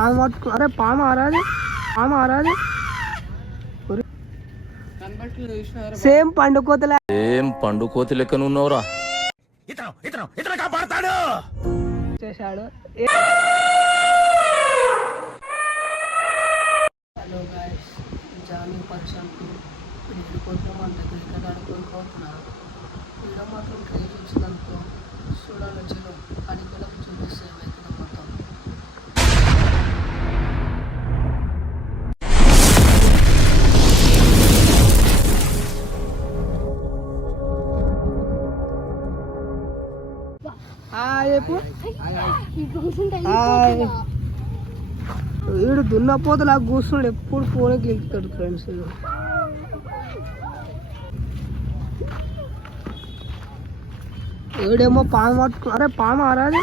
अरे पाम आ रहा है సేమ్ పండు కోతి లెక్కన ఉన్నవరా ఇతను కాపాడతాడు చేశాడు. హలో గైస్, జాయినింగ్ పర్సన్ వెళ్ళిపోతున్నాం. మన దగ్గరికి ఆడుకోకపోతున్నారు. వీడియో మాత్రం క్రేజ్ వచ్చిందనుకో చూడాలి. వచ్చాను అడిగలకు చూపిస్తే ఏమవుతుందో మొత్తం. వీడు దున్నపోతలా కూర్చున్నాడు, ఎప్పుడు ఫోన్ గెలుస్తాడు ఫ్రెండ్స్. వీడేమో పాము పట్టుకు. అరే పాము ఆరాది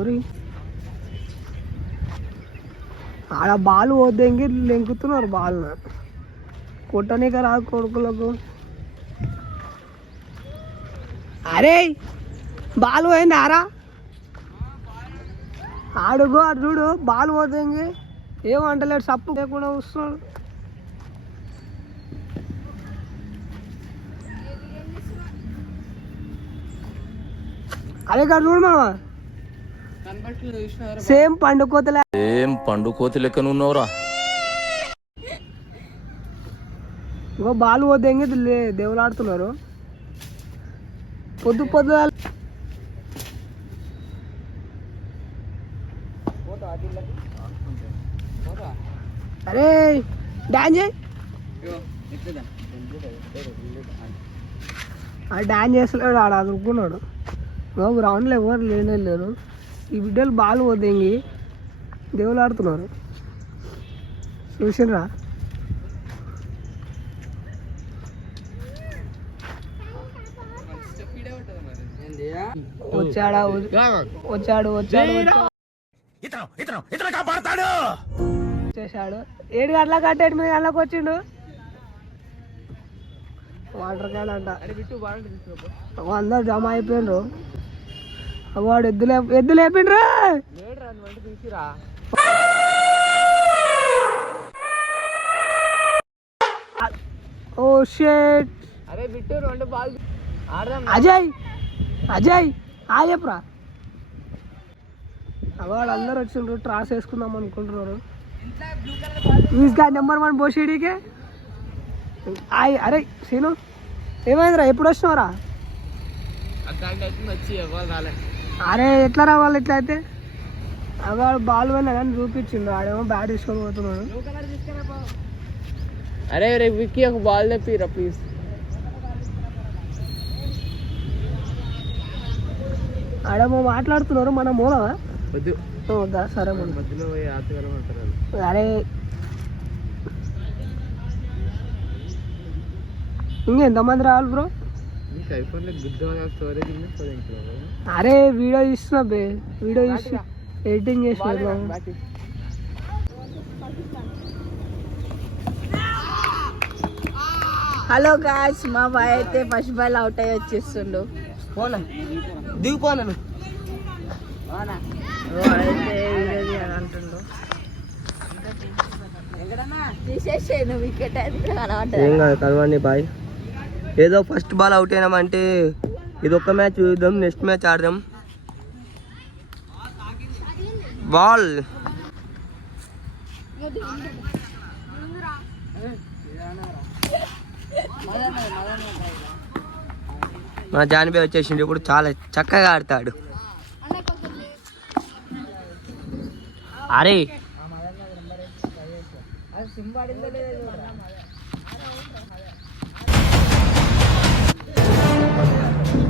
ఒరి ఆడ బాల్ వద్దంగి లెంకుతున్నారు. బాల్ కొట్టనీక రాదు కొడుకులకు. అరే బాల్ పోయింది ఆరా ఆడుగో అటు చూడు. బాల్ పోతుంది, ఏమంటలేడు, సప్పు లేకుండా వస్తున్నాడు. అదే కాదు చూడు మామ, సేమ్ పండు కోతి లెక్కన ఉన్నవరా. ఇంకో బాల్ పోతుంది, దేవులాడుతున్నారు పొద్దు. అరే డాన్స్ చేయి. డాన్స్ చేస్తలేడు, ఆడ అదురుకున్నాడు. గ్రౌండ్లో ఎవరు లేరు. ఈ బిడ్డలు బాల్ పోతేంగి దేవులు ఆడుతున్నారు. చూసినరా? వచ్చాడు చేశాడు. 7 గంటలకు అంటే 8 గంటలకు వచ్చిండు. వాటర్ క్యాన్ అంట. అందరు జమ అయిపోయిండ్రు. వాడు ఎద్దు లేపిండ్రు. ఓ షేట్. అరే బిట్టు 2 బాల్ అజయ్ చెప్పరా. వాళ్ళు అందరు వచ్చిండ్రు, ట్రాస్ వేసుకుందాం అనుకుంటున్నారు. నెంబర్ 1 బోషిడికే. అరే సీను ఏమైందిరా, ఎప్పుడు వచ్చినావురా? అరే ఎట్లా రావాలి ఇట్లా అయితే? వాడు బాల్ పోయినా కానీ చూపించిండు, ఆడేమో బ్యాట్ తీసుకొని పోతున్నాడు. అరే రేపు విక్కీ ఒక బాల్ తెప్పిరా ప్లీజ్. ఆడేమో మాట్లాడుతున్నారు, మనం మూలమా? సరే అరే ఇంకెంతమంది రావాలి బ్రో? అరే వీడియో తీస్తున్నా బే, వీడియో తీసి ఎడిటింగ్ చేసిన. హలో గాయ్స్, మా బాయ్ అయితే ఫస్ట్ బాల్ అవుట్ అయ్యి వచ్చేస్తుండు. దిగిపోను అంటుండు. ఏం కాదు కలవండి బాయ్. ఏదో ఫస్ట్ బాల్ అవుట్ అయినామంటే ఇదొక్క మ్యాచ్ చూద్దాం, నెక్స్ట్ మ్యాచ్ ఆడదాం. బాల్ మన జానిపై వచ్చేసిండు, ఇప్పుడు చాలా చక్కగా ఆడతాడు. అరే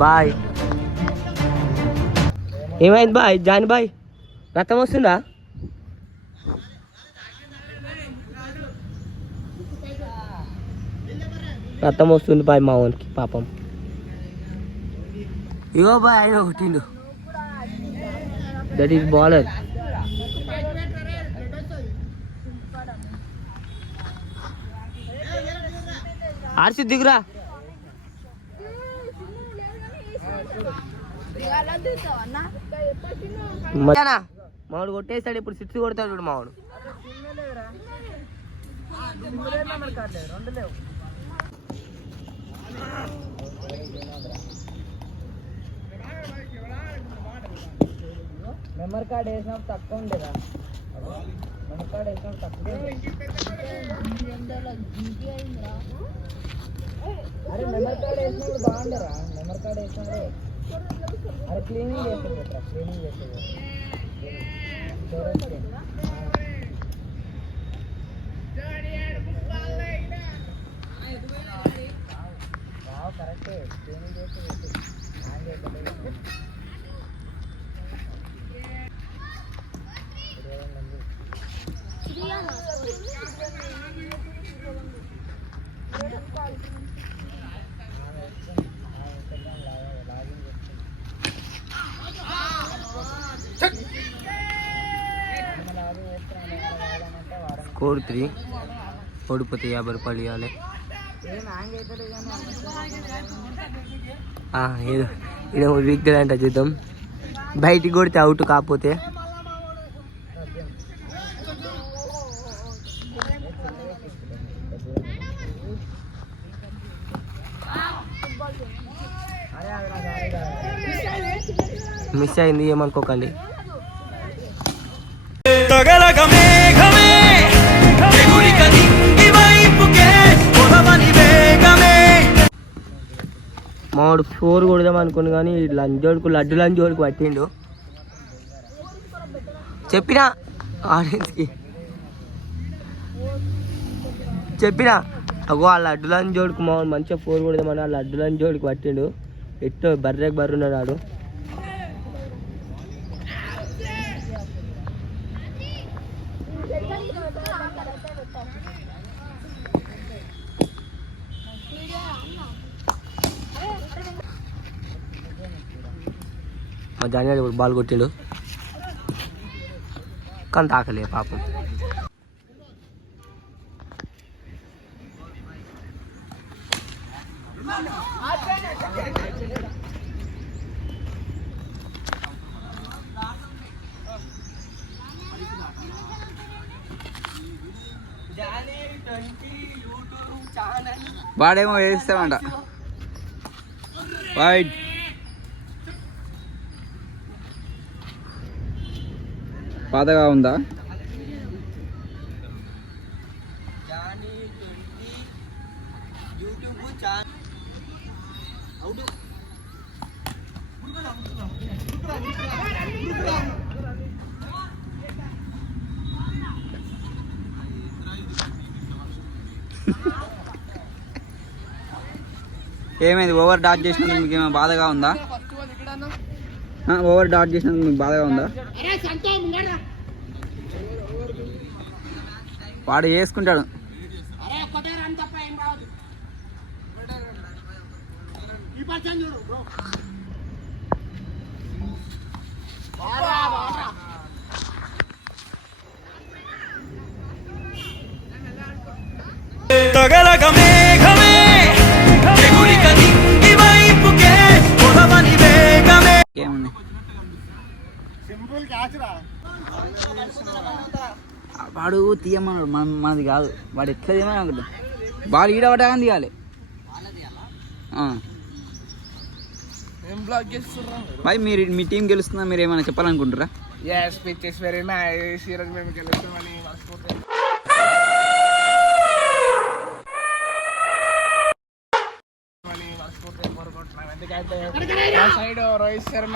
బాయ్ ఏమైంది బాయ్? జాని బాయ్ రక్తం వస్తుందా? రక్తం వస్తుంది బాయ్ మా వానికి పాపం. ఇగో బాయ్ ఆయన కొట్టిండు. That is bowler. ఆర్సి దిగురా. మావాడు కొట్టేస్తాడు, ఇప్పుడు 6 కొడతాడు చూడు మావాడు. మెమరీ కార్డ్ వేసినప్పుడు తక్కువ ఉండేదా? మెమరీ కార్డ్ వేసినప్పుడు తక్కువ. అరే మెమరీ కార్డ్ వేసినప్పుడు బాగుండేరా? మెమరీ కార్డ్ వేసినప్పుడు అరే క్లీనింగ్ చేసేది, క్లీనింగ్ చేసేది. కరెక్టే, క్లీనింగ్ చేసేది. కోడ్ 3 ఓడిపోతే 50 రూపాయలు ఇవ్వాలి. ఏదో ఇదో వీక్ అంట, చూద్దాం. బయటికి కొడితే అవుట్, కాకపోతే మిస్ అయింది, ఏమనుకోకండి. మావాడు 4 కొడదాం అనుకుని కానీ లంజోడుకు లడ్డు లంజోడుకు పట్టిండు. చెప్పినా ఆడియన్స్కి చెప్పినా, అగో ఆ లడ్డు లంజోడుకు మావాడు మంచిగా 4 కొడదామని ఆ లడ్డు లంజోడుకు పట్టిండు. ఎట్టో బర్రెకి బర్రున్నాడు ఆడు. మా జానీ ఇప్పుడు బాల్ కొట్టిండు కానీ తాకలే పాపం. వాడేమో వేస్తామంట. వైట్ పాతగా ఉందా? ఏమైంది? ఓవర్ డాట్ చేసినందుకు మీకు ఏమైనా బాధగా ఉందా? ఓవర్ డాట్ చేసినందుకు మీకు బాధగా ఉందా? వాడు వేసుకుంటాడు. ఏముంది? వాడు తీయమన్నాడు, మనది కాదు. వాడు ఎట్లా తీయమని అనుకుంటా. బాల్ ఈడ పడ్డాకని తీయాలి. బాయ్, మీరు మీ టీం గెలుస్తుందా? మీరు ఏమైనా చెప్పాలనుకుంటారా? రోహిత్ శర్మ,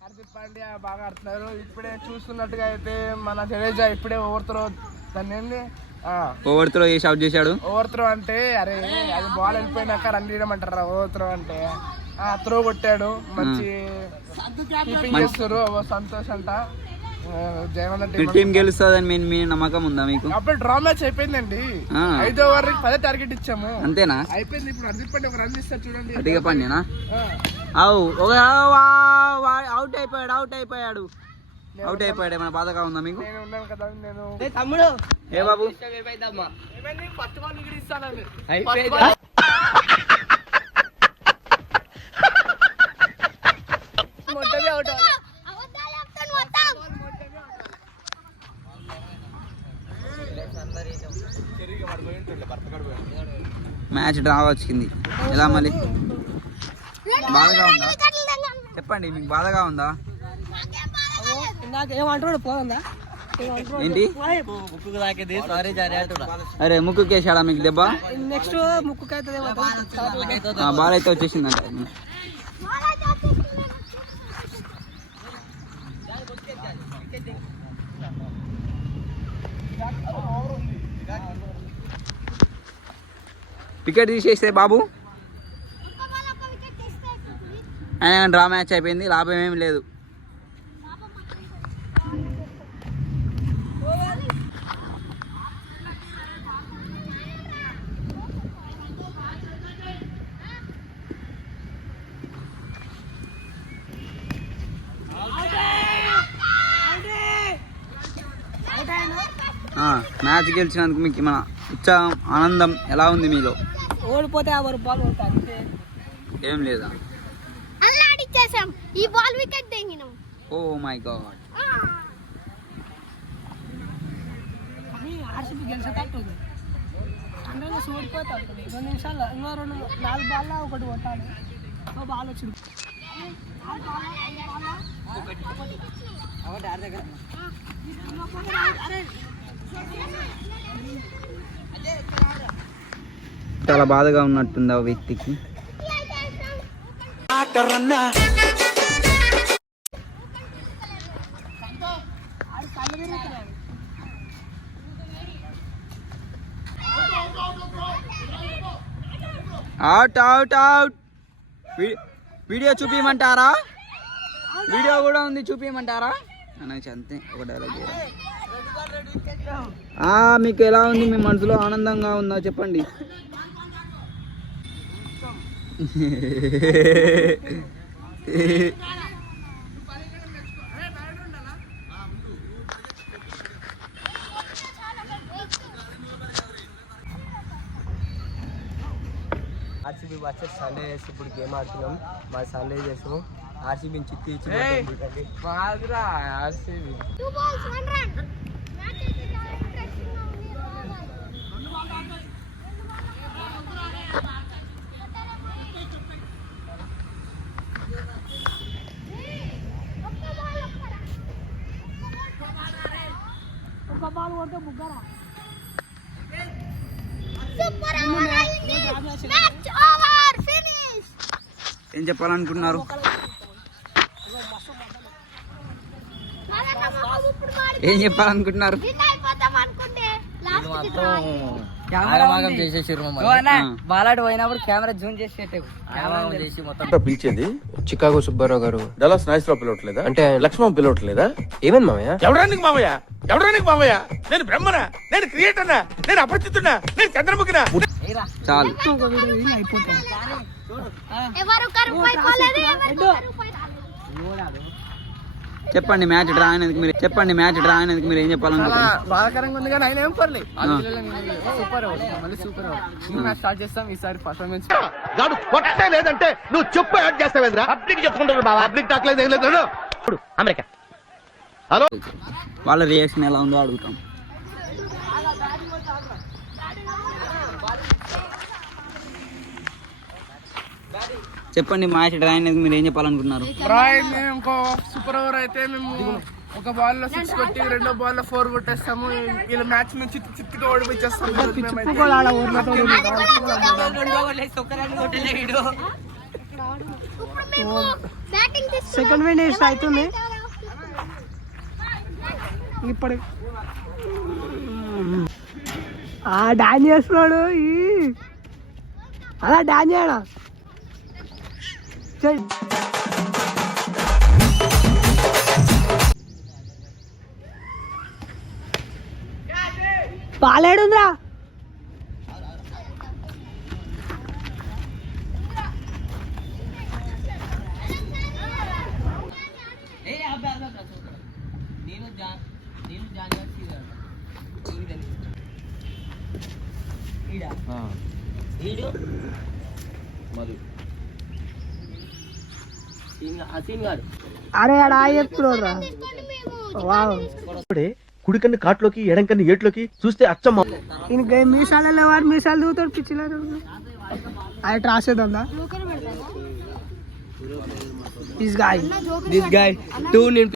హార్దిక్ పాండ్యా బాగా ఆడుతున్నారు. ఇప్పుడే చూస్తున్నట్టుగా అయితే మన జడేజా ఇప్పుడే ఓవర్ త్రో చేసి అవుట్ చేశాడు. ఓవర్ త్రో అంటే అరే అది బాల్ వెళ్ళిపోయినాక రన్ తీయమంటారా? ఓవర్ త్రో అంటే త్రో కొట్టాడు. మంచి కీపింగ్ చేస్తారు. సంతోష్ అంట. టీం గెలుస్తుందని మీ నమ్మకం ఉందా మీకు? అప్పుడు డ్రా మ్యాచ్ అయిపోయిందండి. 5వ ఓవర్ 10 టార్గెట్ ఇచ్చాము. అంతేనా? అయిపోయింది. ఇప్పుడు హార్దిక్ పాండ్యా ఒక రన్ ఇస్తారు చూడండి. అటుగా పండినా అవుట్ అయిపోయాడు. ఏమైనా బాధగా ఉందా మీకు? నేను ఉన్నాను కదా. నేను తమ్ముడు ఏ బాబు ఫస్ట్ బాల్ ఇక్కడ ఇస్తాను. మ్యాచ్ డ్రా వచ్చింది. ఎలా మళ్ళీ బాధగా ఉందా? చెప్పండి, మీకు బాధగా ఉందా? ఏమంటాడు పోదా ఏంటి? అరే ముక్కు కేసాడా మీకు దెబ్బ? నెక్స్ట్ ముక్కుకైతే బాల్ అయితే వచ్చేసిందంట. వికెట్ తీసేస్తే బాబు అయినా డ్రా మ్యాచ్ అయిపోయింది, లాభం ఏమి లేదు. మ్యాచ్ గెలిచినందుకు మీకు మన ఉత్సాహం ఆనందం ఎలా ఉంది మీలో? ఓడిపోతే 50 రూపాయలు పోతాయి. ఏం లేదా? అల్లాడిచ్చేసాం, ఈ బాల్ వికెట్ తెంగినాం. Oh my god. ఆర్సీబీ గెలిచేటట్టు ఉంది. అంటే ఓడిపోతాడు 2 నిమిషాలు, ఇంకో 4 బాల్లో ఒకటి కొట్టాలి. బాల్ వచ్చింది. చాలా బాధగా ఉన్నట్టుంది ఆ వ్యక్తికి. Out out out. వీడియో చూపించమంటారా? వీడియో కూడా ఉంది, చూపించమంటారా? అనేసి అంతే, ఒక డైలాగ్. మీకు ఎలా ఉంది? మీ మనసులో ఆనందంగా ఉందా చెప్పండి. ఆర్సీబీ వర్సెస్ సన్ రైజర్స్ ఇప్పుడు గేమ్ ఆడుతున్నాం. మా సన్ రైజర్స్ ఆర్సీబీని చిత్తి ఇచ్చి మాదిరా ఆర్సీబీ. 2 balls 1 run. మ్యాచ్ అయితే చాలా ఇంట్రెస్టింగ్ గా ఉంది. ఒక బాల్ కొడితే ముగ్గరా. సూపర్ ఓవర్ అయింది. Match over, finish. ఏం చెప్పాలనుకుంటున్నారు? ఏం చెప్పాలనుకుంటున్నారు? బాలాడు పోయినప్పుడు కెమెరా జూమ్ చేసి పిలిచేది చికాగో సుబ్బారావు గారు డలాస్ నాయిస్రావు పిలవట్లేదా? అంటే లక్ష్మణ్ పిలవట్లేదా? ఏమైంది మామయ్య? ఎవడానికి మామయ్య? ఎవడానికి మామయ్య? నేను బ్రహ్మనా? నేను క్రియేటర్నా? నేను అపరిచితున్నా? నేను చంద్రముఖినా? చాలు. చెప్పండి మ్యాచ్ డ్రా అయినందుకు మీరు ఏం చెప్పాలనుకుంటున్నారు? బాధాకరంగా ఉంది కానీ ఆయన ఏం పర్లేదు. సూపర్ మళ్ళీ సూపర్ మ్యాచ్ స్టార్ట్ చేస్తాం ఈసారి పర్ఫార్మెన్స్. లేదంటే నువ్వు చెప్పు యాడ్ చేస్తావేంద్రా? పబ్లిక్ చెప్పుకుంటారు బాబా, పబ్లిక్ టాక్లేదు ఏం లేదు. అమెరికా హలో, వాళ్ళ రియాక్షన్ ఎలా ఉందో అడుగుతాం. చెప్పండి మ్యాచ్ డ్రా అయినందుకు మీరు ఏం చెప్పాలనుకుంటున్నారు? డ్రా అయింది. ఇంకో సూపర్ ఓవర్ అయితే మేము ఒక బాల్ లో 6 కొట్టి 2వ బాల్ లో 4 కొట్టేస్తాము. వీళ్ళ మ్యాచ్ నుంచి చిత్తుగా ఓడిపించేస్తాము. సెకండ్ వినేష్ అవుతుంది ఇప్పుడు. డాన్స్ చేస్తున్నాడు, అలా డాన్స్ చేయడా. పాలేడుందిరా. అరే ఆడ చెప్తున్నారా? కుడికన్ను కాట్లోకి ఎడంకన్ను ఏట్లోకి చూస్తే అచ్చమ్మ. ఇంకా మీసాలలో వాడు మీసాలు దిగుతాడు పిచ్చిలో అది రాసేదా దిస్ గాయ్ దిస్ గాయ్ 2